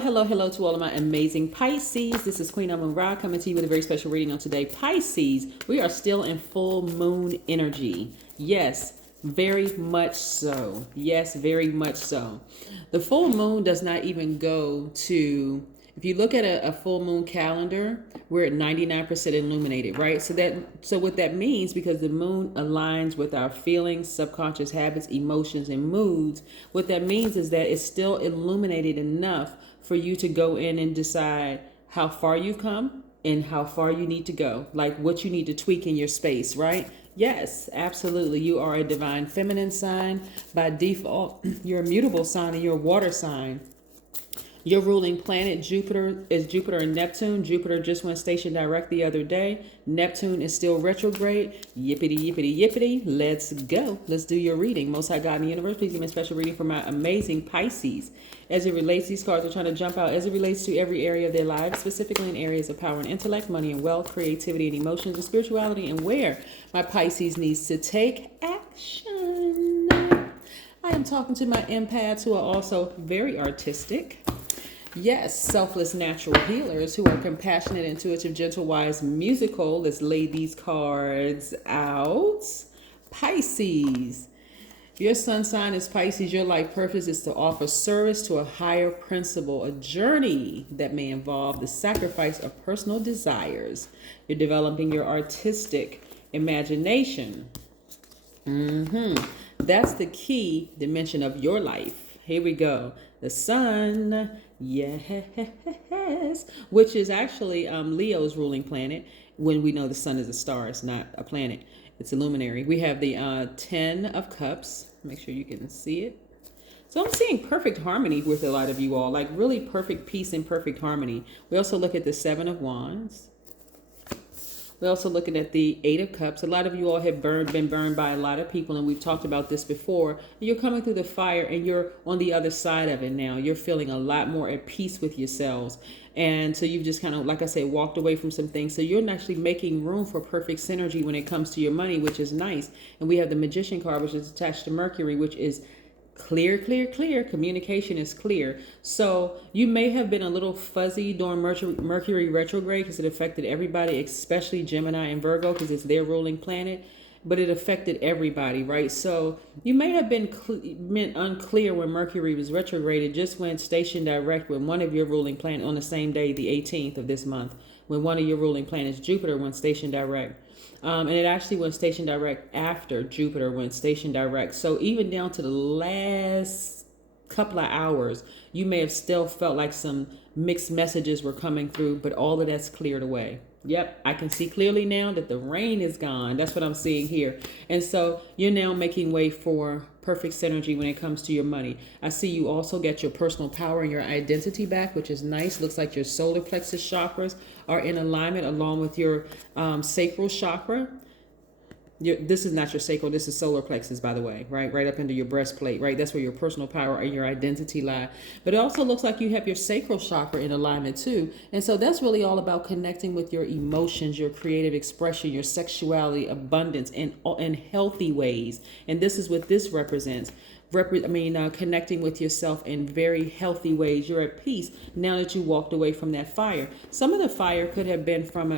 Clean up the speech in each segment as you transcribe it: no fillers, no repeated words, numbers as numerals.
Hello to all of my amazing Pisces. This is Queen Amun Ra coming to you with a very special reading on today. Pisces, we are still in full moon energy. Yes, very much so. Yes, very much so. The full moon does not even go to, if you look at a full moon calendar, we're at 99% illuminated, right? So what that means, because the moon aligns with our feelings, subconscious habits, emotions, and moods, what that means is that it's still illuminated enough for you to go in and decide how far you've come and how far you need to go, like what you need to tweak in your space, right? Yes, absolutely. You are a divine feminine sign. By default, you're a mutable sign and you're a water sign. Your ruling planet, Jupiter, is Jupiter and Neptune. Jupiter just went station direct the other day. Neptune is still retrograde. Yippity, yippity, yippity. Let's go. Let's do your reading. Most High God in the universe, please give me a special reading for my amazing Pisces. As it relates, these cards are trying to jump out as it relates to every area of their lives, specifically in areas of power and intellect, money and wealth, creativity and emotions, and spirituality, and where my Pisces needs to take action. I am talking to my empaths who are also very artistic. Yes, selfless natural healers who are compassionate, intuitive, gentle, wise, musical. Let's lay these cards out. Pisces. Your sun sign is Pisces. Your life purpose is to offer service to a higher principle, a journey that may involve the sacrifice of personal desires. You're developing your artistic imagination. That's the key dimension of your life. Here we go. The sun, yes, which is actually Leo's ruling planet. When we know the sun is a star, it's not a planet. It's a luminary. We have the 10 of Cups. Make sure you can see it. So I'm seeing perfect harmony with a lot of you all, like really perfect peace and perfect harmony. We also look at the 7 of Wands. We're also looking at the 8 of Cups. A lot of you all have been burned by a lot of people, and we've talked about this before. You're coming through the fire, and you're on the other side of it now. You're feeling a lot more at peace with yourselves. And so you've just kind of, like I said, walked away from some things. So you're actually making room for perfect synergy when it comes to your money, which is nice. And we have the Magician card, which is attached to Mercury, which is clear. Communication is clear. So you may have been a little fuzzy during Mercury retrograde because it affected everybody, especially Gemini and Virgo, because it's their ruling planet. But it affected everybody, right? So you may have been unclear when Mercury was retrograde. It just went station direct with one of your ruling planets on the same day, the 18th of this month, when one of your ruling planets, Jupiter, went station direct. And it actually went station direct after Jupiter went station direct. So even down to the last couple of hours, you may have still felt like some mixed messages were coming through, but all of that's cleared away. Yep, I can see clearly now that the rain is gone. That's what I'm seeing here. And so you're now making way for perfect synergy when it comes to your money. I see you also get your personal power and your identity back, which is nice. Looks like your solar plexus chakras are in alignment along with your sacral chakra. This is not your sacral, this is solar plexus, by the way, right up into your breastplate, right? That's where your personal power and your identity lie. But it also looks like you have your sacral chakra in alignment too. And so that's really all about connecting with your emotions, your creative expression, your sexuality, abundance in healthy ways. And this is what this represents. Connecting with yourself in very healthy ways. You're at peace now that you walked away from that fire. Some of the fire could have been from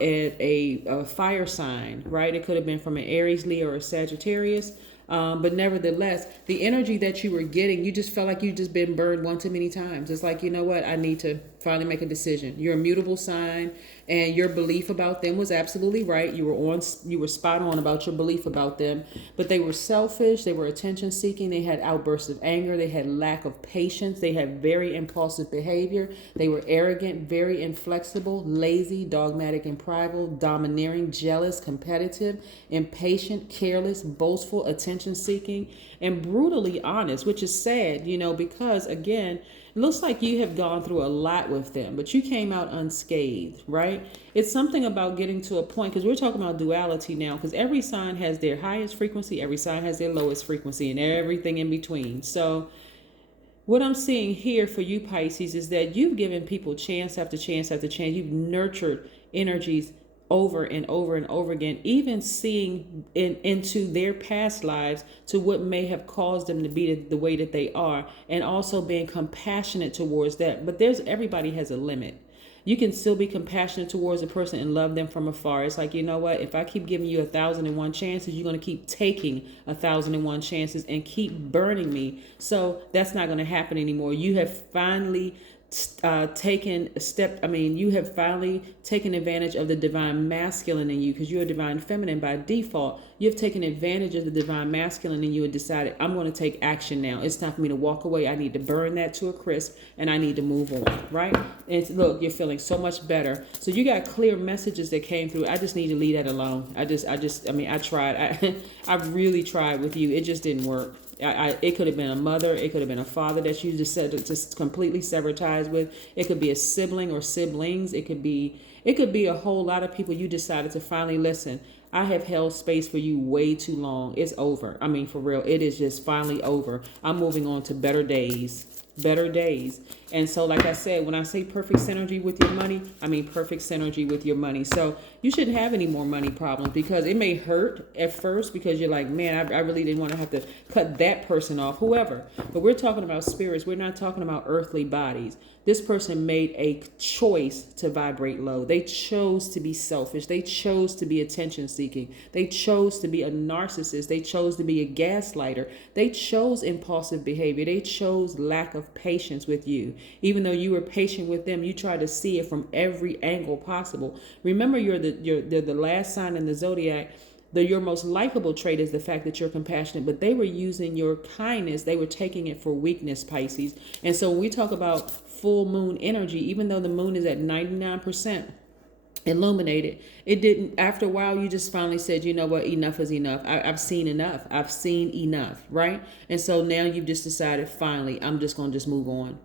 a fire sign, right? It could have been from an Aries, Leo, or a Sagittarius. But nevertheless, the energy that you were getting, you just felt like you've just been burned one too many times. It's like, you know what? I need to finally make a decision. You're a mutable sign, and your belief about them was absolutely right. You were spot on about your belief about them, but they were selfish. They were attention seeking. They had outbursts of anger. They had lack of patience. They had very impulsive behavior. They were arrogant, very inflexible, lazy, dogmatic and prideful, domineering, jealous, competitive, impatient, careless, boastful, attention seeking, and brutally honest, which is sad, because again, it looks like you have gone through a lot with them, but you came out unscathed, right? It's something about getting to a point, because we're talking about duality now, because every sign has their highest frequency, every sign has their lowest frequency, and everything in between. So what I'm seeing here for you, Pisces, is that you've given people chance after chance after chance. You've nurtured energies over and over and over again, even seeing into their past lives to what may have caused them to be the way that they are, and also being compassionate towards that. But everybody has a limit. You can still be compassionate towards a person and love them from afar. It's like, you know what? If I keep giving you 1,001 chances, you're going to keep taking 1,001 chances and keep burning me. So that's not going to happen anymore. You have finally taken a step. I mean, you have finally taken advantage of the divine masculine in you, because you're a divine feminine by default. You've taken advantage of the divine masculine in you and decided, I'm going to take action now. It's time for me to walk away. I need to burn that to a crisp and I need to move on, right? And look, you're feeling so much better. So you got clear messages that came through. I just need to leave that alone. I tried. I really tried with you. It just didn't work. It could have been a mother. It could have been a father that you just said to completely sever ties with. It could be a sibling or siblings. It could be a whole lot of people. You decided to finally listen. I have held space for you way too long. It's over. I mean, for real, it is just finally over. I'm moving on to better days. Better days. And so, like I said, when I say perfect synergy with your money, I mean perfect synergy with your money. So you shouldn't have any more money problems, because it may hurt at first because you're like, man, I really didn't want to have to cut that person off, whoever. But we're talking about spirits. We're not talking about earthly bodies. This person made a choice to vibrate low. They chose to be selfish. They chose to be attention seeking. They chose to be a narcissist. They chose to be a gaslighter. They chose impulsive behavior. They chose lack of patience with you. Even though you were patient with them, you tried to see it from every angle possible. Remember, you're the last sign in the Zodiac. Your most likable trait is the fact that you're compassionate, but they were using your kindness. They were taking it for weakness, Pisces. And so when we talk about full moon energy, even though the moon is at 99% illuminated, it didn't, after a while, you just finally said, you know what, enough is enough. I've seen enough. I've seen enough, right? And so now you've just decided, finally, I'm just going to just move on.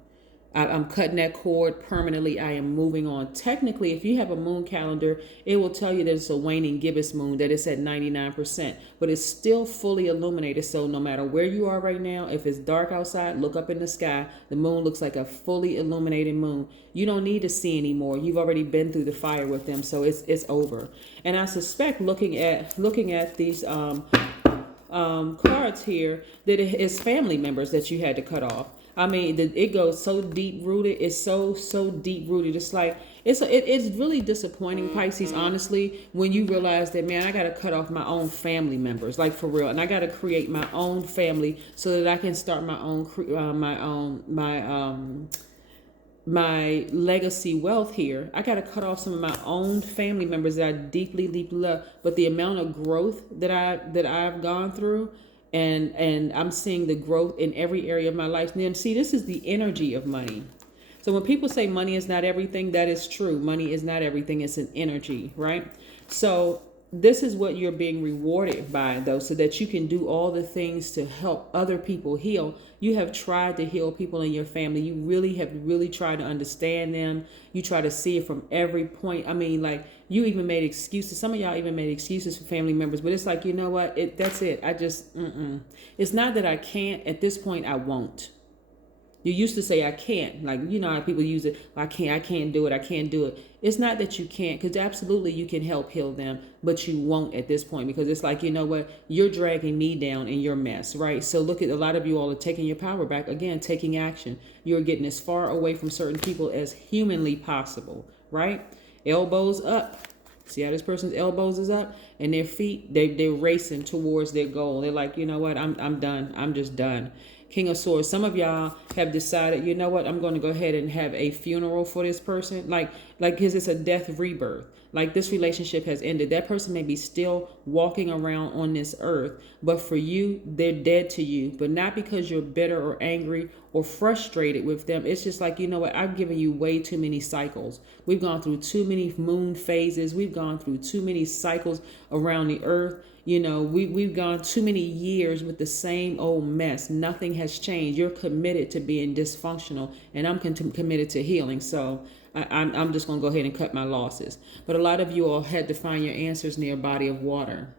I'm cutting that cord permanently. I am moving on. Technically, if you have a moon calendar, it will tell you that it's a waning gibbous moon, that it's at 99%, but it's still fully illuminated. So no matter where you are right now, if it's dark outside, look up in the sky. The moon looks like a fully illuminated moon. You don't need to see anymore. You've already been through the fire with them, so it's over. And I suspect looking at these cards here, that it is family members that you had to cut off. I mean, it goes so deep rooted. It's so deep rooted. It's like it's really disappointing, Pisces, honestly, when you realize that, man, I got to cut off my own family members, like for real, and I got to create my own family so that I can start my legacy wealth here. I got to cut off some of my own family members that I deeply love. But the amount of growth that I've gone through. And I'm seeing the growth in every area of my life. And see, this is the energy of money. So when people say money is not everything, that is true. Money is not everything. It's an energy, right? So this is what you're being rewarded by, though, so that you can do all the things to help other people heal. You have tried to heal people in your family. You really have tried to understand them. You try to see it from every point. I mean, like, you even made excuses. Some of y'all even made excuses for family members, but it's like, you know what? That's it. I just, It's not that I can't. At this point, I won't. You used to say I can't, like, you know how people use it. I can't do it. It's not that you can't, because absolutely you can help heal them, but you won't at this point, because it's like, you know what, you're dragging me down in your mess, right? So look at, a lot of you all are taking your power back, again, taking action. You're getting as far away from certain people as humanly possible, right? Elbows up. See how this person's elbows is up, and their feet, they're racing towards their goal. They're like, you know what, I'm done. I'm just done. King of Swords. Some of y'all have decided, you know what, I'm going to go ahead and have a funeral for this person. Like, because it's a death rebirth. Like, this relationship has ended. That person may be still walking around on this earth, but for you, they're dead to you. But not because you're bitter or angry or frustrated with them. It's just like, you know what, I've given you way too many cycles. We've gone through too many moon phases. We've gone through too many cycles around the earth. You know, we've gone too many years with the same old mess. Nothing has changed. You're committed to being dysfunctional, and I'm committed to healing. So I'm just going to go ahead and cut my losses. But a lot of you all had to find your answers near a body of water.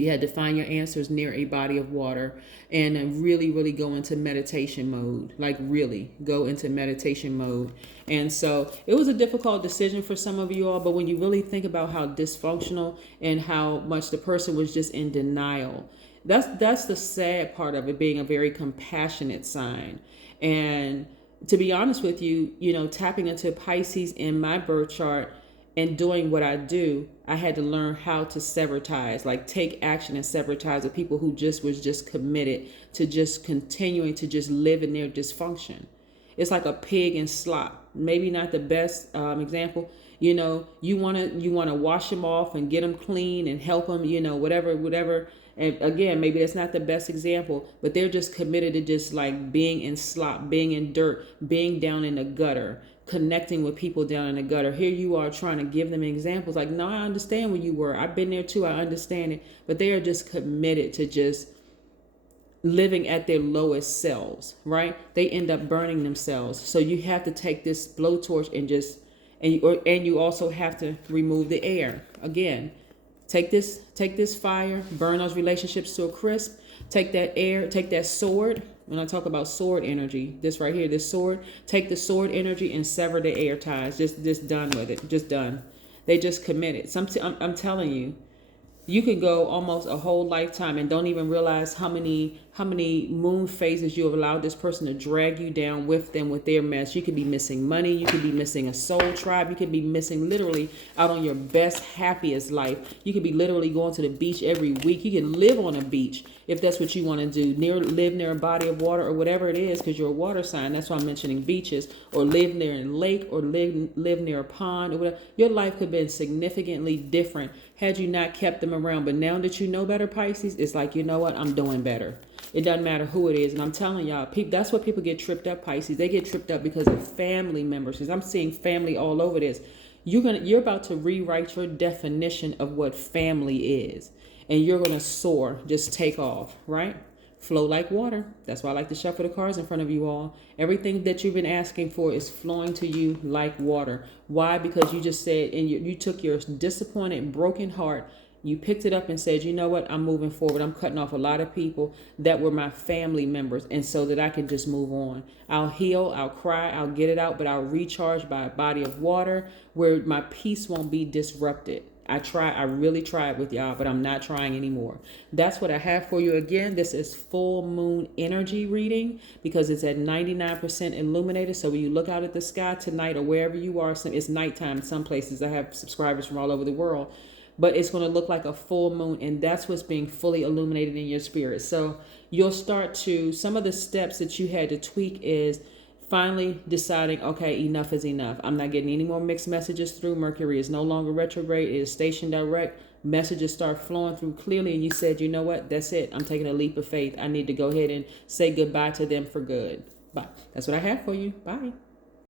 You had to find your answers near a body of water and then really, really go into meditation mode. Like really go into meditation mode. And so it was a difficult decision for some of you all, but when you really think about how dysfunctional and how much the person was just in denial, that's the sad part of it, being a very compassionate sign. And to be honest with you, tapping into Pisces in my birth chart and doing what I do, I had to learn how to sever ties, like take action and sever ties with people who was just committed to just continuing to just live in their dysfunction. It's like a pig in slop. Maybe not the best example. You want to wash them off and get them clean and help them, whatever. And again, maybe that's not the best example, but they're just committed to just like being in slop, being in dirt, being down in the gutter, connecting with people down in the gutter. Here you are trying to give them examples like, no, I understand where you were. I've been there too. I understand it. But they are just committed to just living at their lowest selves, right? They end up burning themselves. So you have to take this blowtorch and you also have to remove the air. Again, take this fire, burn those relationships to a crisp. Take that air, take that sword. When I talk about sword energy, this right here, this sword, take the sword energy and sever the air ties. Just done with it. Just done. They just committed. I'm telling you, you could go almost a whole lifetime and don't even realize how many moon phases you have allowed this person to drag you down with them with their mess. You could be missing money. You could be missing a soul tribe. You could be missing literally out on your best, happiest life. You could be literally going to the beach every week. You can live on a beach if that's what you want to do. Live near a body of water or whatever it is, because you're a water sign. That's why I'm mentioning beaches, or live near a lake, or live near a pond or whatever. Your life could have been significantly different had you not kept them around. But now that you know better, Pisces, it's like, you know what? I'm doing better. It doesn't matter who it is. And I'm telling y'all, that's what people get tripped up, Pisces. They get tripped up because of family members. Because I'm seeing family all over this. You're about to rewrite your definition of what family is. And you're going to soar, just take off, right? Flow like water. That's why I like to shuffle the cards in front of you all. Everything that you've been asking for is flowing to you like water. Why? Because you just said, and you took your disappointed, broken heart, you picked it up and said, you know what, I'm moving forward. I'm cutting off a lot of people that were my family members, and so that I can just move on. I'll heal, I'll cry, I'll get it out, but I'll recharge by a body of water where my peace won't be disrupted. I really tried with y'all, but I'm not trying anymore. That's what I have for you. Again, this is full moon energy reading because it's at 99% illuminated. So when you look out at the sky tonight or wherever you are, it's nighttime in some places. I have subscribers from all over the world. But it's going to look like a full moon, and that's what's being fully illuminated in your spirit. So you'll start to, some of the steps that you had to tweak is finally deciding, okay, enough is enough. I'm not getting any more mixed messages through. Mercury is no longer retrograde. It is stationed direct. Messages start flowing through clearly, and you said, you know what, that's it. I'm taking a leap of faith. I need to go ahead and say goodbye to them for good. Bye. That's what I have for you. Bye.